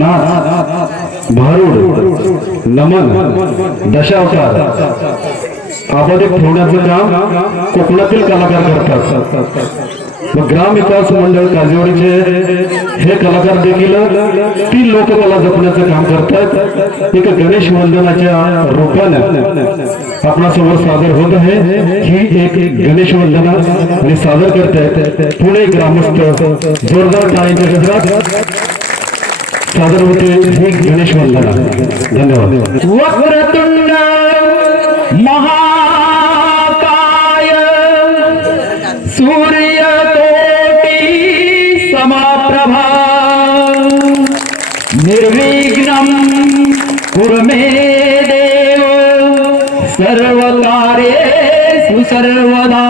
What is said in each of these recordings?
नाथ भारूड नमन दशावतार आबादी ठेवण्याचं काम कोकणातील कलाकार करतात। ग्राम विकास मंडळ काजवडीचे हे कलाकार देखील ती लोककला जपण्याचं काम करतात। एक गणेश वंदनाच्या रूपाने आपणासमोर सादर होत आहे। ही एक गणेश वंदना आणि सादर करतायत पुणे ग्रामस्थ जोरदार टाळ्यांच्या गजरात सादर होते ही गणेश वंदना। धन्यवाद। वक्रतुंड महाकाय सूर्य समप्रभा निर्विघ्नं कुरु मे देव सर्वकार्येषु सर्वदा।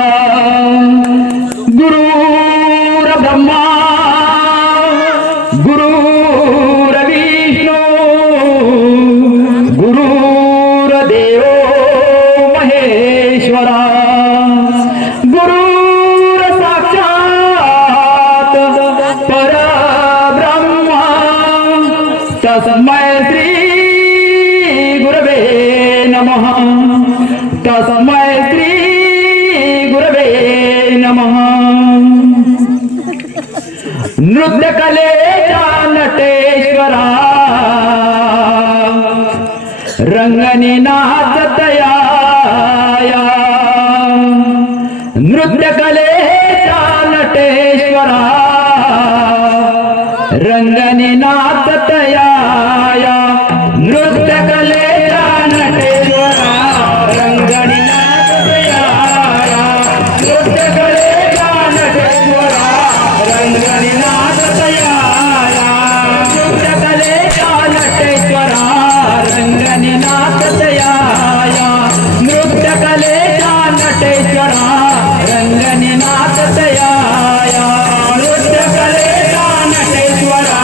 गुरुर्ब्रह्मा गुरुर्विष्णु गुरुर्देवो महेश्वरा तस्मै श्री गुरवे नमः। तस्मै श्री गुरवे नमः। नृत्यकलेचा नटेश्वरा रंगनी नाचतया नृत्यकलेचा नटेश्वरा रंगनी नाचतया नृत्यकलेचा नटेश्वरा रंगनी नाचतया नृत्यकलेचा नटेश्वरा रंगनी नाचतया नृत्यकलेचा नटेश्वरा रंगनी नाचतया नृत्यकलेचा नटेश्वरा रंगनी नाचतया नृत्यकलेचा नटेश्वरा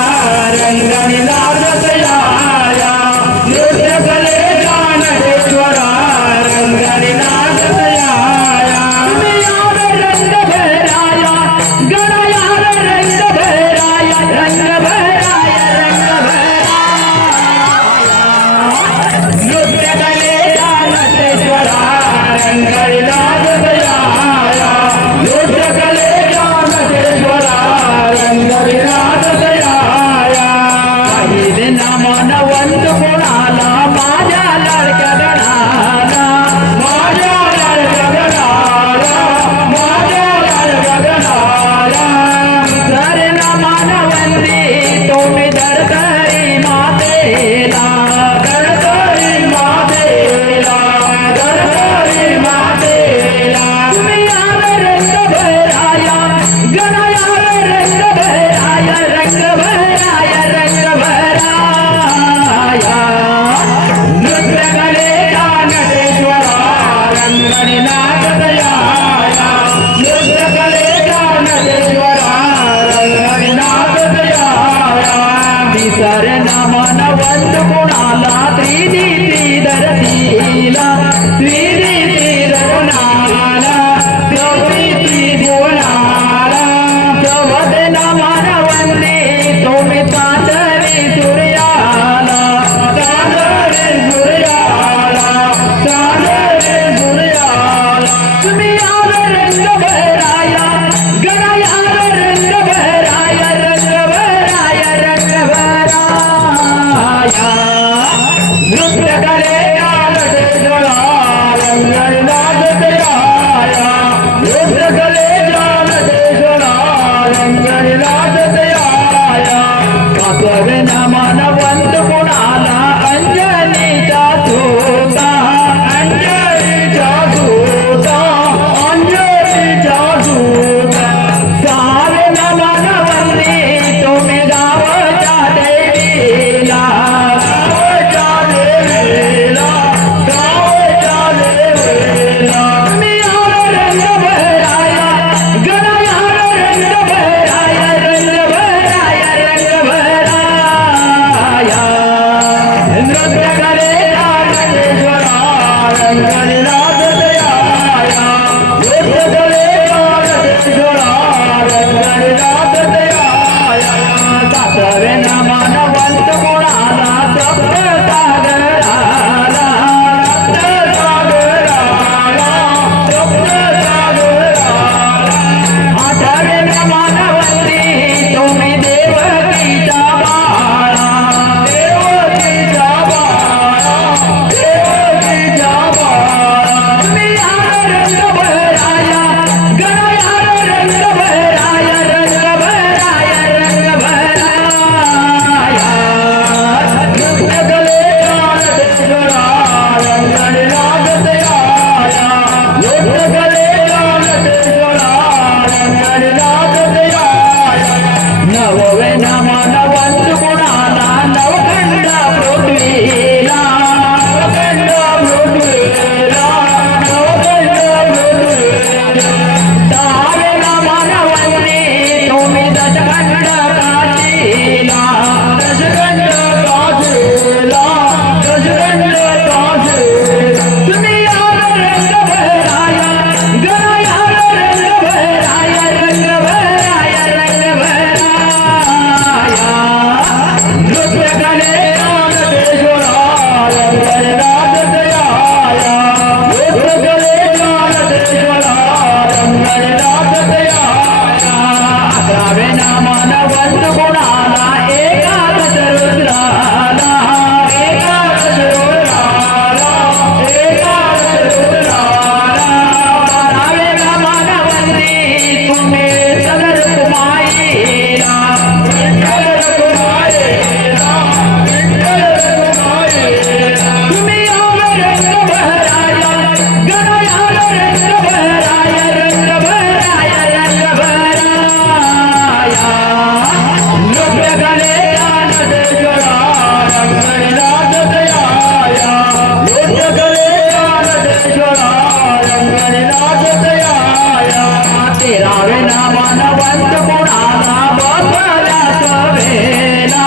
फिरावे ना मानवंत कोणाला बसल्या सभेला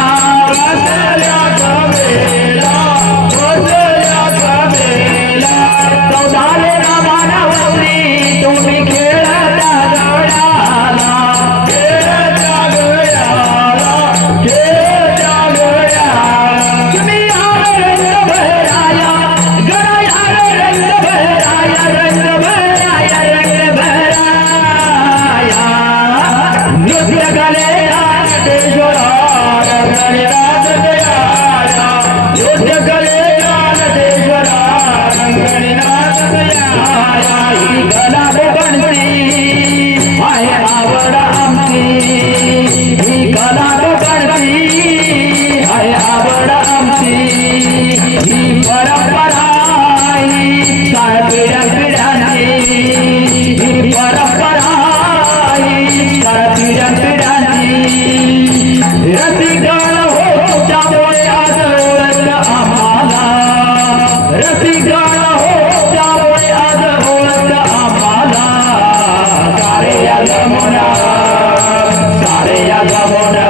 बसल्या सभेला बसल्या सभेला चौदाले ना मानवंती तुम्ही खेळता गळ्याला खेळता गळ्याला खेळता गळ्याला तुम्ही रंग भराया गळ्या रंग भराया रंग भराया रंग भराया नृत्य कलेला नटेश्वरा रंगणीनाथ दयाळा नृत्य कलेला नटेश्वरा रंगणीनाथ दयाळा ही कला कोकणची आहे आवड आमची ही कला कोकणची आहे आवड आमची ही परंपरा ही पिढ्या पिढ्यांची ही परंपरा ही पिढ्या पिढ्यांची रसिकण हो त्यामुळे आज ओळख आम्हाला रसिकण हो त्यामुळे आज ओळख आम्हाला सारे या जमुना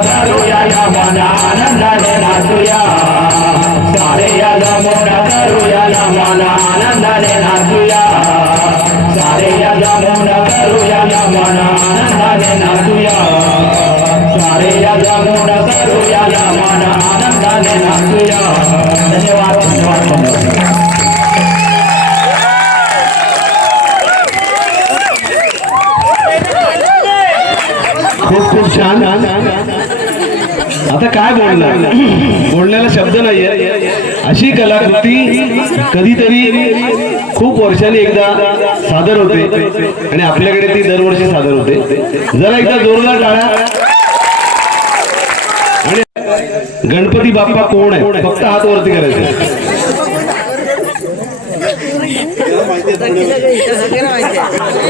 करूया या मना आनंदाने नाचूया सारे या जमुना करूया या मना आनंदाने नाचूया सारे या जमुना करूया या मना आनंदाने नाचूया सारे या जमुना करूया या मना आनंदाने नाचूया धन्यवाद धन्यवाद खूप खूप छान. आता काय बोलणार, बोलण्याला शब्द नाहीये. अशी कलाकृती कधीतरी खूप वर्षांनी एकदा सादर होते आणि आपल्याकडे ती दरवर्षी सादर होते. जरा एकदा जोरदार टाळ्या. आणि गणपती बाप्पा कोण आहे फक्त हात वरती करायचे.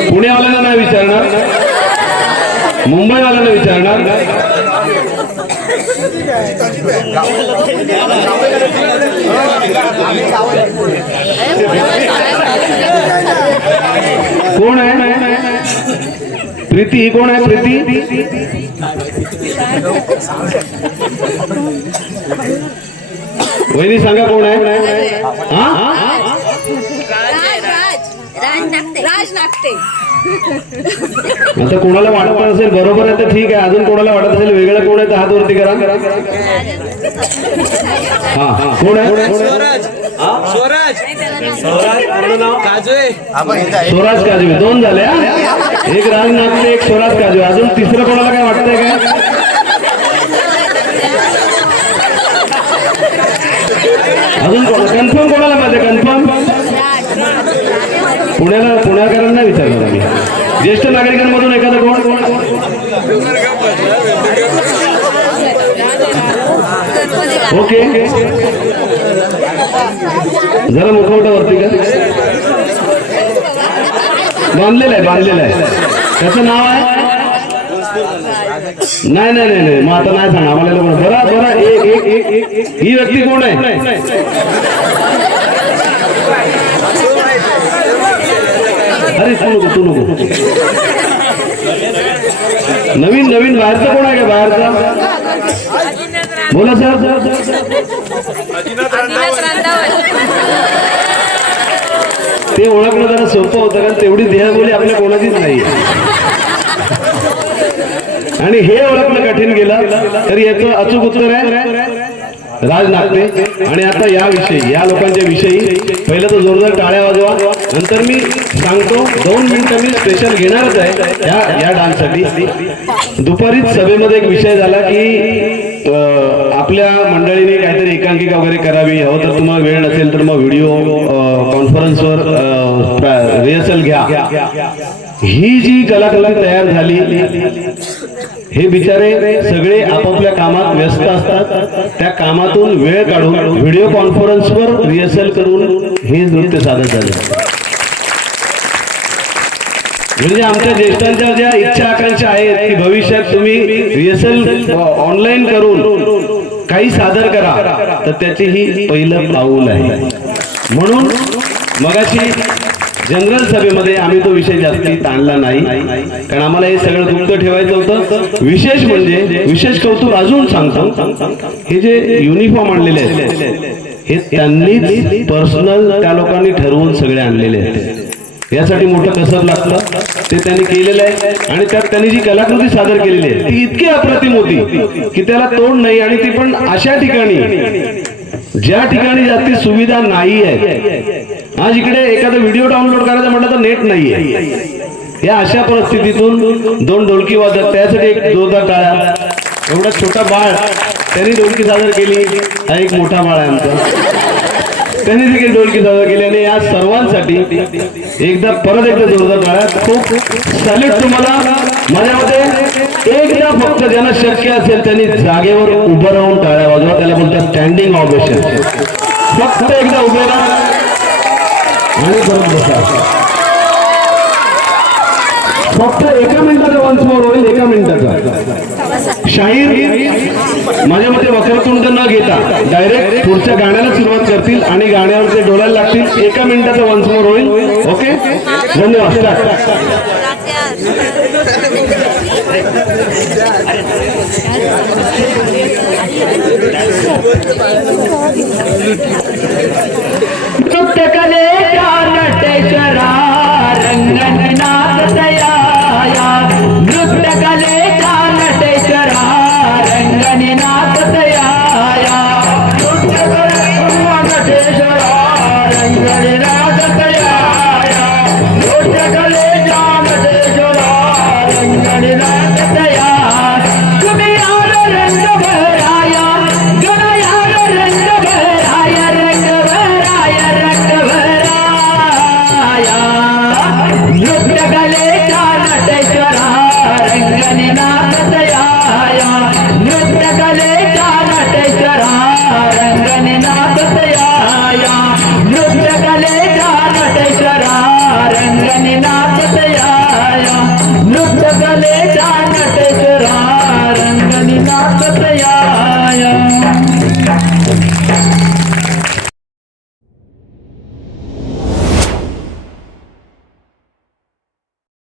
पुण्यावाल्यांना नाही विचारणार, मुंबईवाल्यांना विचारणार. कोण आहे प्रीती? ही कोण आहे प्रीती? वहिनी सांगा कोण आहे? हा राज नागटे. आता कोणाला वाटत असेल बरोबर आहे तर ठीक आहे. अजून कोणाला वाटत असेल वेगळं कोण आहे तर हात वरती करा. हा कोण आहे? स्वराज काजवे. दोन झाले हा. एक राज नागटे एक स्वराज काजवे. अजून तिसरं कोणाला काय वाटतंय काय? अजून कन्फर्म कोणाला पाहिजे? कन्फर्म पुण्याकरांना विचारणार आम्ही. ज्येष्ठ नागरिकांमधून एखादं कोण? ओके जरा मुखवटा वरती का? बांधलेलं आहे. त्याचं नाव आहे? नाही नाही नाही नाही. मग आता नाही सांगा आम्हाला. बरं एक ही व्यक्ती कोण आहे? अरे तू नको. नवीन बाहेरचा कोण आहे का? बाहेरचा बोला सर. ते ओळखणं जरा सोपं होतं कारण तेवढी देहबोली आपल्या कोणाचीच नाही. आणि हे ओळखणं कठीण गेलं तर याचं अचूक उत्तर आहे राज नागटे. आणि आता या लोकांच्या विषयी पहिलं तर जोरदार टाळ्या वाजवा. नंतर मी सांगतो 2 मिनिटं मी स्पेशल घेणारच आहे या डान्ससाठी. दुपारीच सभेमध्ये एक विषय झाला की आपल्या मंडळीने काहीतरी एकांकिका वगैरे करावी. हवं तर तुम्हाला वेळ नसेल तर मग व्हिडिओ कॉन्फरन्सवर रिहर्सल घ्या. ही जी कलाकृती तयार झाली हे बिचारे सगळे आपापल्या कामात व्यस्त असतात. त्या कामातून वेळ काढून व्हिडिओ कॉन्फरन्सवर रिहर्सल करून हे नृत्य सादर झाले. म्हणजे आमच्या ज्येष्ठांच्या ज्या इच्छा आकांक्षा आहेत की भविष्यात तुम्ही रिहर्सल ऑनलाईन करून काही सादर करा तर त्याचे ही पहिलं पाऊल आहे. म्हणून मगाशी जनरल सभेमध्ये आम्ही तो विषय जास्ती ताणला नाही, कारण आम्हाला हे सगळं गुप्त ठेवायचं होतं. विशेष म्हणजे विशेष कौतुक अजून सांगतो, हे जे युनिफॉर्म आणलेले आहेत हे त्यांनीच पर्सनल त्या लोकांनी ठरवून सगळे आणलेले आहेत. यासाठी मोठं कसर लागतं ते त्यांनी केलेलं आहे. आणि त्यात त्यांनी जी कलाकृती सादर केलेली आहे ती इतकी अप्रतिम होती की त्याला तोड नाही. आणि ती पण अशा ठिकाणी ज्या ठिकाणी जास्ती सुविधा नाही आहे. आज इकडे एखादा व्हिडिओ डाउनलोड करायचा म्हटलं तर नेट नाहीये. या अशा परिस्थितीतून दोन ढोलकी वाजत, त्यासाठी एक जोरदार टाळ्या. एवढा छोटा बाळ त्यांनी ढोलकी सादर केली. हा एक मोठा बाळ आहे आमचा, त्यांनी देखील ढोलकी सादर केली. आणि या सर्वांसाठी परत एकदा जोरदार टाळ्या. खूप सॅल्यूट तुम्हाला. माझ्या मते एकदा फक्त ज्यांना शक्य असेल त्यांनी जागेवर उभं राहून टाळ्या वाजवा, त्याला बोलतात स्टँडिंग ऑवेशन. फक्त एकदा उभे राहा आणि परत बसा. फक्त एका मिनिटाचा वन्स मोर होईल, एका मिनिटाचा. शाहीर माझ्या मते वक्रतुंड न घेता डायरेक्ट पुढच्या गाण्याला सुरुवात करतील आणि गाण्यावर ते डोलायला लागतील. एका मिनिटाचा वन्स मोर होईल. ओके, धन्यवाद. स्टार्ट.